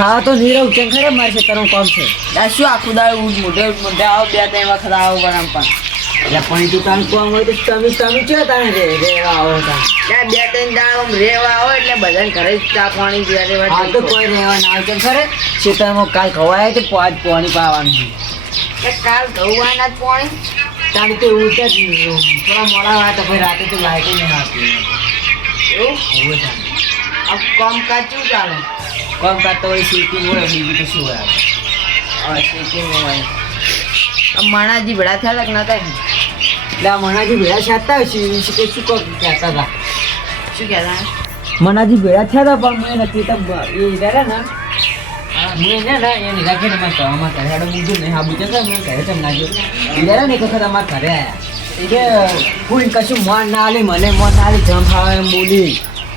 ખાવા તો નીરવ રહું કેમ ખરે મારે ખેતરનું કામ છે. આ શું આખું દાળ ઉઠ મોઢે ઉઠ મોઢે આવો બે ત્રણ વખત આવો પણ પણ. એટલે પણ તું કામ કામ હોય તો તમે તમે ચો તાણે રે રેવા આવો તાણ? ત્યાં બે ત્રણ દાળ આમ રેવા આવો એટલે બધાને ઘરે જ ચા પાણી પીવા રેવા હા તો કોઈ રહેવા ના આવે. ખરે ખેતરમાં કાલ ખવાય તો પાંચ પાણી પાવાનું છે. કાલ ઘઉવાના જ પાણી. તારે તો એવું જ થોડા મોડા વાત ભાઈ રાતે તો લાઈટ નહીં આપી એવું? હવે તાણ. આ કામ કાચું ચાલે? કામ કરતો હોય શીખી હોય બીજું તો શું હોય હવે શીખી હોય. આ માણાજી ભેળા થયા કે નતા એટલે આ મનાજી ભેળા છાતા હોય છે એ શું કે શું કહું કહેતા હતા? શું કહેતા મનાજી ભેળા થયા હતા પણ મેં નથી તો એ રહ્યા ને? મેં ને ને એને નિરાખે ને મેં કહેવામાં ઘરે હેડો મૂકજો ને હા છે મેં ઘરે તેમ ના ગયો એ રહ્યા ને એક વખત અમારા ઘરે. આવ્યા એ કે કોઈ કશું મન ના આલે મને મન ના આલે જમ ફાવે એમ બોલી.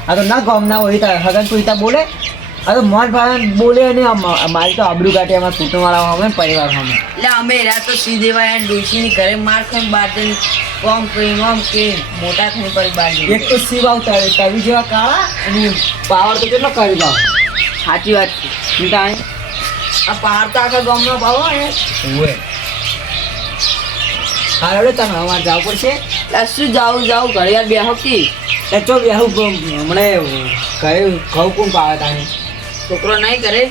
આ તો ના ગમ ના હોય તા હગન કોઈ તા બોલે. આ મોન ભાઈ બોલે અને આમ- મારી તો આબરૂ કાઢે અમારા કુટુંબવાળા અમે ને પરિવાર અમે. એટલે અમે રહ્યા તો સીધેવા એને ડોશીની ઘરે માર ખાઈ બહાર જઈને કોમ કરીને ઓમ કે મોટા થઈને પડી બહાર જઈએ એક તો શિવ આવતા તવી જેવા કાળા અને પાવર તો કેટલો કરી દો સાચી વાત છે. તાણે આ પહાડ તો આખા ગામનો ભાવ ને ઓવે. હા હવે તમે અમારે જવું પડશે. એટલે શું જાવું જાવું? ઘડિયાળ બે હકી એ ચો બેહું ગમ- હમણાં કહ્યું કહું કોણ પાવે તાણે? છોકરો નહીં કરે.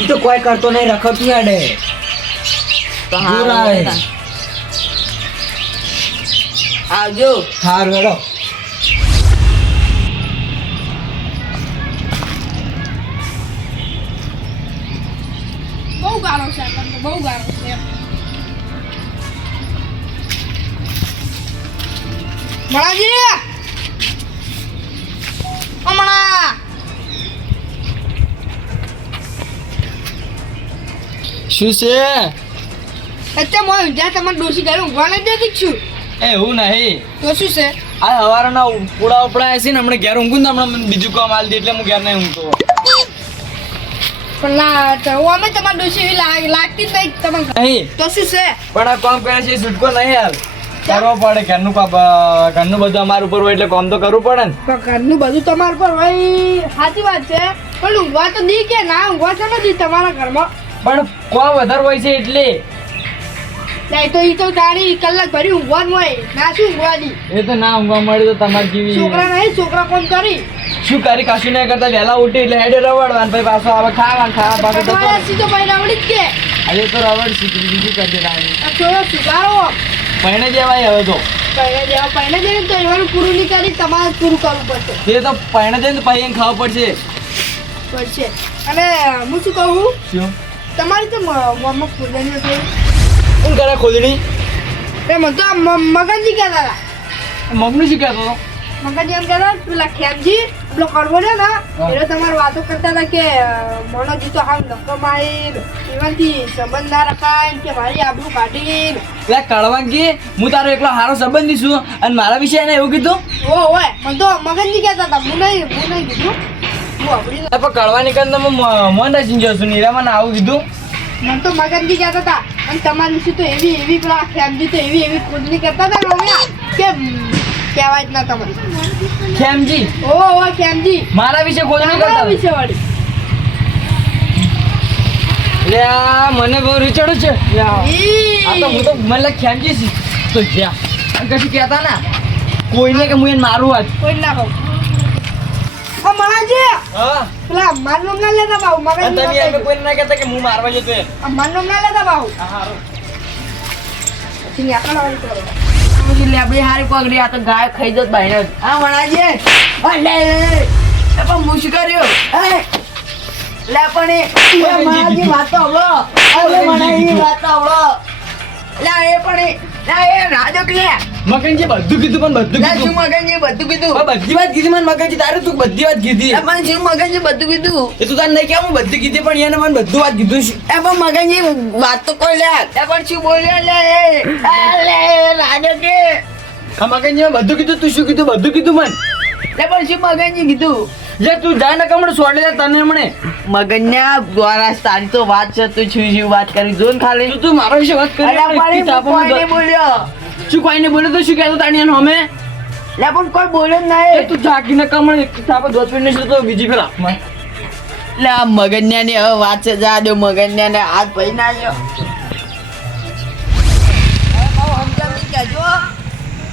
એ તો કોઈ કરતો નહીં રખડતું હેડે તો દૂર આવે. આવજો. હાર હેડો બહુ ગાળો છે બહુ ગાળો છે મળાજી હમણાં. શું છે? અત્યારે મોય જ્યાં તમારે ડોસી ઘરે ઊંઘવા નથી દેતી એ એવું નહીં. તો શું છે? આ હવારના ઉપડા ઉપડા છે ને હમણાં ઘેર ઊંઘું ને હમણાં મને બીજું કામ આલી દે એટલે હું ઘેર નહીં ઊંઘતો. પણ અમે તમારે ડોસી એવી લાગ- લાગતી નહીં તમારે નહીં. તો શું છે? પણ આ કામ કરે છે છૂટકો નહીં યાર કરવો પડે ઘરનું ઘરનું બધું અમારા ઉપર હોય એટલે કામ તો કરવું પડે ને. ઘરનું બધું તમારા પર હોય સાચી વાત છે. પણ ઊંઘવા તો દી કે ના ઊંઘવા છે નથી તમારા ઘરમાં. પણ કોમ વધારે હોય છે એટલે? નહીં તો ઈ તો તારી કલાક ભરી ઊંઘવાનું હોય. ના શું ઊંઘવાની? એ તો ના ઊંઘવા મળે તો તમારી જેવી છોકરા નહીં છોકરા કોમ કરી. શું કરી કશું નહીં કરતા? વહેલા ઉઠી એટલે હેડે રવડવાનું પછી પાછો આવે ખાવાનું ખાવા પાછો તો તમારે તો ભાઈ આવડી જ કે. આજે તો રવડ શીખી બીજું કરી દેતા થોડો સુધારો. પહેણે જેવાય હવે તો. પહેલે જેવા પહેલે જઈને તો એવાનું પૂરું નહીં કરી તમારે પૂરું કરવું પડશે. તે તો પહેણે જઈને પછી ખાવું પડશે. પડશે. અને હું શું કહું? શું? તમારી તો મમ્મા ખોદણી થઈ કોણ કરે ખોદણી એ મને તો મગનજી કહેતા હતા. શું કહેતો હતો? મગનજી એમ કહેતા પેલા ખેમજી પેલો કરવો છે ને એટલે તમારે વાતો કરતા હતા કે મનોજી તો હાલ નક્કો મારી એમાંથી સંબંધ ના રખાય કે મારી આબરૂ કાઢી એટલે કળવાંગી હું તારો એકલો સારો સંબંધી છું અને મારા વિશે એને એવું કીધું? ઓ હોય મને તો મગનજી કહેતા હતા હું નહીં હું નહીં કીધું. હું આપણી મન પણ કળવાની કંદ મોન રચી ગયો છું નીરામાં આવું કીધું. મને તો મગનજી કહેતા હતા. અને તમારી વિશે તો એવી એવી પેલા ખેમજી તો એવી એવી ખોદણી કરતા હતા રમ્યા. કે કહેવાય જ ના તમને. ખેમજી ઓ ઓ ખેમજી મારા વિશે તમારા કરતા. વિશે વાળી લે આ મને બહુ રીચડું છે. આ. તો હું તો મને ખેમજી તો જ્યાં કશું કહેતા ના કોઈને કે હું એને મારું આજ. કોઈ ના કહું. ઓ મણાજી હા. પેલા મારું નામ ના લેતા બાઉ અને તમે એમ કોઈ ના કહેતા કે હું મારવા જતો એમ. મારું નામ ના લેતા બાઉ. હા હારું. પછી ન્યા વાળી કરો. લેબડી હારી પકડી આ તો ગાય ખાઈ જત ભાઈને હા મણાજી હા, લે. લે, લે. એ પણ હું શું કર્યું એ, લે પણ એ. મણાજી વાત તો હવળો અરે મણાજી વાત તો હવળો લે એ પણ એ. લે એ રાજો લે. મગનજી બધું કીધું પણ બધું કીધું. મગનજી બધું કીધું? બધી વાત કીધી મને મગનજી તારે તું બધી વાત કીધી. એ પણ શું મગનજી બધું કીધું? એ તું તારે નહીં કેવું બધું કીધી પણ એને મને બધું વાત કીધું છે. એ પણ મગનજી વાત તો કોઈ લે. એ પણ શું બોલ્યો લે એ? લે રાજો કે. હા મગનજી બધું કીધું તું શું કીધું બધું કીધું મને. એ પણ શું મગનજી કીધું? જે તું જાય ને કમણે સોડે જા તને હમણે. મગન્યા દ્વારા તારી તો વાત છે તું છું વાત કરી જો ને ખાલી. તું મારો વિશે વાત કરી બોલ્યો. શું કોઈને બોલે તો? શું કહેતો તાણી હમે લે પણ કોઈ બોલે નહીં. તું જાગીને કમણે થાપા દોત મિનિટ તો બીજી ફેર એટલે આ મગન્યાની હવે વાત છે જા દો મગન્યાને હાથ ભઈ ના લ્યો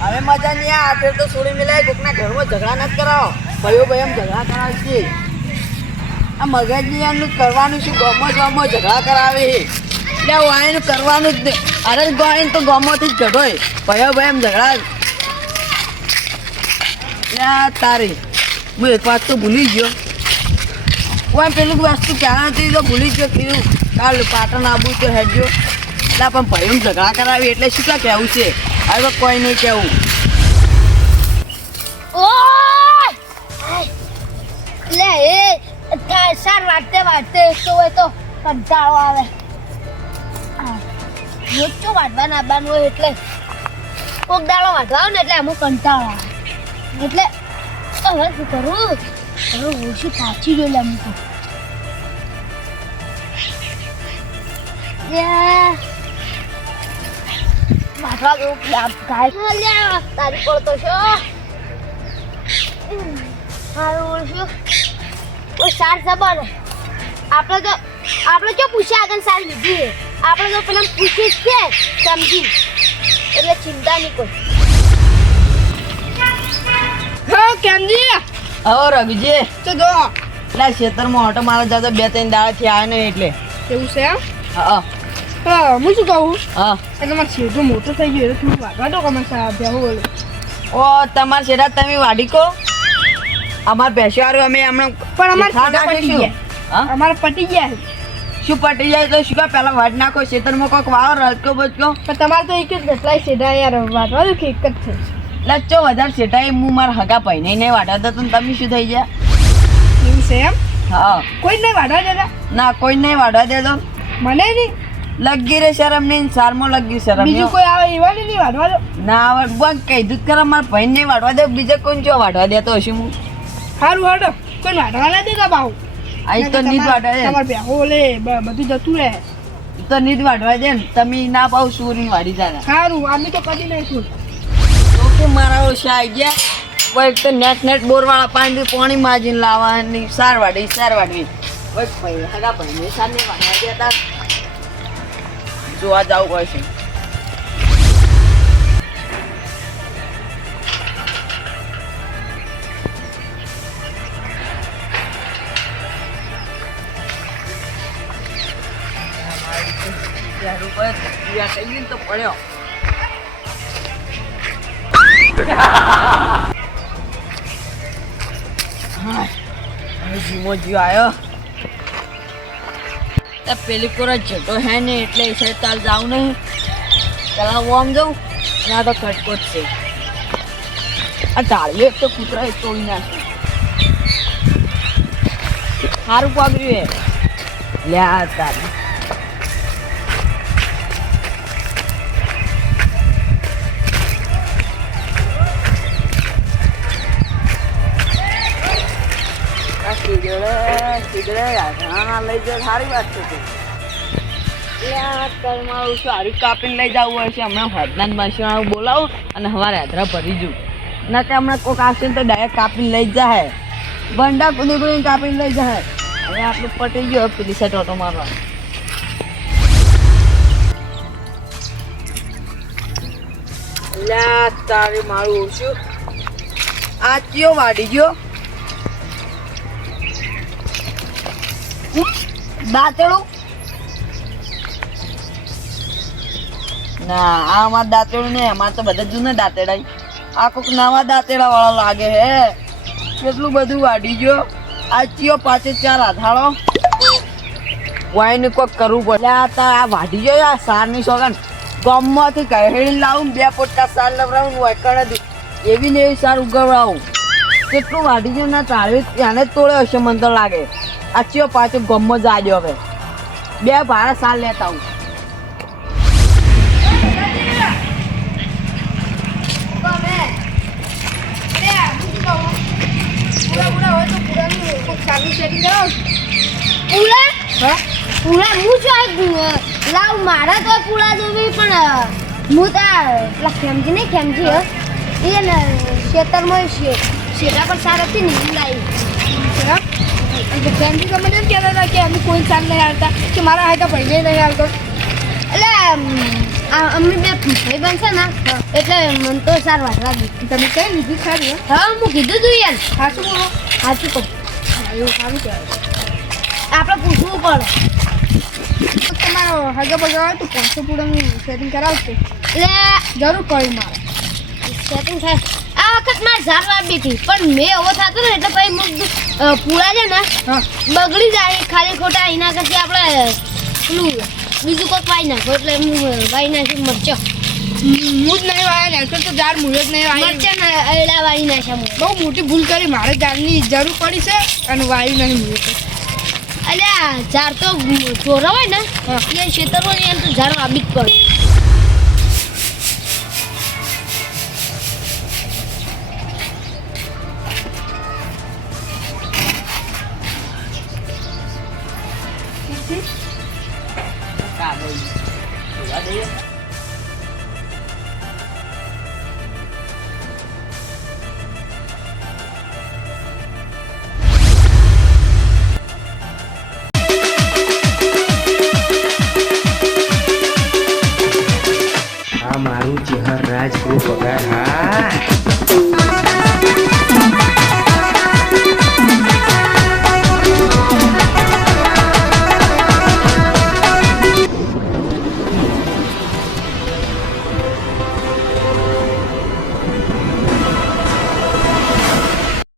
હવે મજા નહીં આ હાથે તો છોડી મિલાય કોકના ઘરમાં ઝઘડા નથી કરાવો. ભાઈઓ ભાઈ એમ ઝઘડા કરાવે છે. આ મગજની કરવાનું શું? ગમો ગમો ઝઘડા કરાવે છે. એટલે વાયન કરવાનું જ નહીં. અરે ગોઈને તો ગામમાંથી જ ઘડોય ભયો ભાઈ એમ ઝઘડા. તારી. હું એક વાત તો ભૂલી ગયો. ઓય પેલું વસ્તુ ક્યાં નથી તો ભૂલી ગયો, કીધું કાલ પાટણ આવું તો હેડજો. એટલે પણ ભાઈઓ ઝઘડા કરાવી, એટલે શું ક્યાં કહેવું છે? હવે કોઈ નહીં કહેવું. લે, એ સાર વાટતે વાટતે તો હોય તો કંટાળો આવે. તો વાટવા નાખવાનું હોય એટલે કોક દાડો વાટવા ને એટલે અમુક કંટાળો એટલે હવે શું કરું? હવે ઓછી પાછી જોઈ લે અમુક યા. વાટવા ગાય. લ્યા, તારી પડતો છો. સારું ઓળખ્યું ઓ સાર આપણે તો આપણે ક્યાં પૂછ્યા આગળ સાર લીધી આપણે તો પેલા પૂછી છે સમજી. એટલે ચિંતા નહીં કોઈ. હા કેમજી? હવે રઘુજી. તો જો. એટલે ખેતરમાં ઓટો મારા જતો બે ત્રણ દાડાથી આવ્યો નહીં એટલે. એવું છે એમ? હા હા. હું શું કહું? હા. એટલે મારે શેઠું મોટું થઈ ગયું એટલે થોડું વાગવા દો કમાર સાહેબ બેહો બોલો. ઓ તમારા તમે વાડી કો? અમાર બેસવારું અમે હમણાં પણ અમારે પટી ગયા. અમારે પટી ગયા છે. શું પટી જાય તો શું પેલા વાટ નાખો ખેતરમાં કોઈક વાવો રચકો બચકો પણ તમારે તો એક જ કેટલાય સેઢા યાર વાટવાનું કે એક જ છે. લચ્ચો વધારે સેઢા હું મારા હગા ભાઈને નહીં વાટા તો તમે શું થઈ ગયા? એવું છે એમ? હા. કોઈ નહીં વાટવા દેતા? ના કોઈ નહીં વાડવા દે તો મને નહીં? લગી રે શરમ નહીં સારમો લગી શરમ બીજું કોઈ આવે એવા નહીં વાઢવા દો. ના આવે બંધ કહી દૂધ કરા મારા ભાઈને નહીં વાઢવા દે બીજા કોઈ જો વાઢવા દેતો હશે હું? સારું હડો કોઈ વાઢવા ના દેતા બાહુ. આઈ તો નીત વાડવા દે તમારે બેહો ઓલે બધું જતું રહે. તો નીત વાડવા દે ને તમે ના પાવ સુરી વાડી જાના. સારું અમે તો કદી નહીં સુર તો મારા ઓછા આવી ગયા. કોઈ તો નેટ નેટ બોરવાળા પાણી પાણી માજીને લાવવાની સાર વાડી સાર વાડવી ભાઈ હગા ભાઈ સાર ને વાડવા જોવા જવું પડશે થઈ ગઈ તો પડ્યો. જીવો જીવ આવ્યો. પેલી કોરા જતો હે ને એટલે એ તાલ જાવ નહીં. પેલા આમ જાઉં? અને તો ખટકો છે. આ ઢાળીઓ તો કૂતરા એક તોડી નાખે. સારું પાગ્યું હે. લે તારી. લઈ જાય સારી વાત છે. એટલે સારું કાપીને લઈ જવું હોય છે હમણાં હદનાન માસીવાળું બોલાવો અને અમારે હાથરા ભરી જવું ના હમણાં કોઈક આવશે તો ડાયરેક્ટ કાપીને લઈ જાય બંડા કુદી કુદી કાપીને લઈ જાય હવે આપણું પટી ગયો પેલી સાઈડ ઓટો મારવા લા, તારે મારું ઓછું આ કયો વાડી ગયો દાંતેડું? ના, આ અમાર દાંતેડું ને અમારે તો બધા જૂના દાંતેડા આ કોઈક નવા દાંતેડા વાળા લાગે હે કેટલું બધું વાઢી ગયો. આ ચિયો પાસે ચાર આધાળો વાઈને કોઈક કરવું પડે. આ તો આ વાઢી ગયો આ સારની સોગન ગમમાંથી કહેડી લાવું, બે પોટા સાર લવરાવું વાયકણ એવી ને એવી સાર ઉગાવડાવું કેટલું વાઢી ગયું ના તાળવી એને જ તોડે હશે, મને તો લાગે. આ ચિયો પાછો ગમો જાજો હવે બે ભાડા સાલ લેતા હું છું લાવ મારા તો પૂળા જોવી પણ હું તો ખેમજી નહીં ખેમજી એ ને ખેતરમાં શેરા પર સાર હતી ને લાવી છે ફેમિલી તમે એમ કહેતા હતા કે અમે કોઈ સાથ નહીં આવતા કે મારા હાથા પૈસે નહીં આવતો. એટલે અમે બે ભાઈ બનશે ને એટલે મને તો સારું વાત દીધી તમે કઈ લીધી સારી હા? હું કીધું તું યાર. સાચું બોલો સાચું કહું. એવું સારું કહેવાય. આપણે પૂછવું પડે. તમારો હાગા બગા હોય તો પાંચસો પૂરાનું સેટિંગ કરાવશે એટલે જરૂર કર્યું મારે. સેટિંગ થાય. વખત મારે ઝાડ વાપી હતી. પણ મેં એવો થતો ને એટલે પછી મુક પૂરા પૂળા છે ને બગડી જાય ખાલી ખોટા એના કરતી આપણે પેલું બીજું કોઈ વાઈ નાખો એટલે હું વાઈ નાખી મરચો. હું જ નહીં વાયા નાખ્યો તો ઝાડ મૂળ જ નહીં વાય. મરચા ના એડા વાઈ નાખ્યા બહુ મોટી ભૂલ કરી મારે ઝાડની જરૂર પડી છે અને વાયુ નહીં મૂળ. અલ્યા ઝાડ તો ચોરા હોય ને. એ ખેતર હોય એમ તો ઝાડ વાવી જ પડે. cả người rửa đi મારું ચહેર રાજ ગ્રુપ વગાડ હા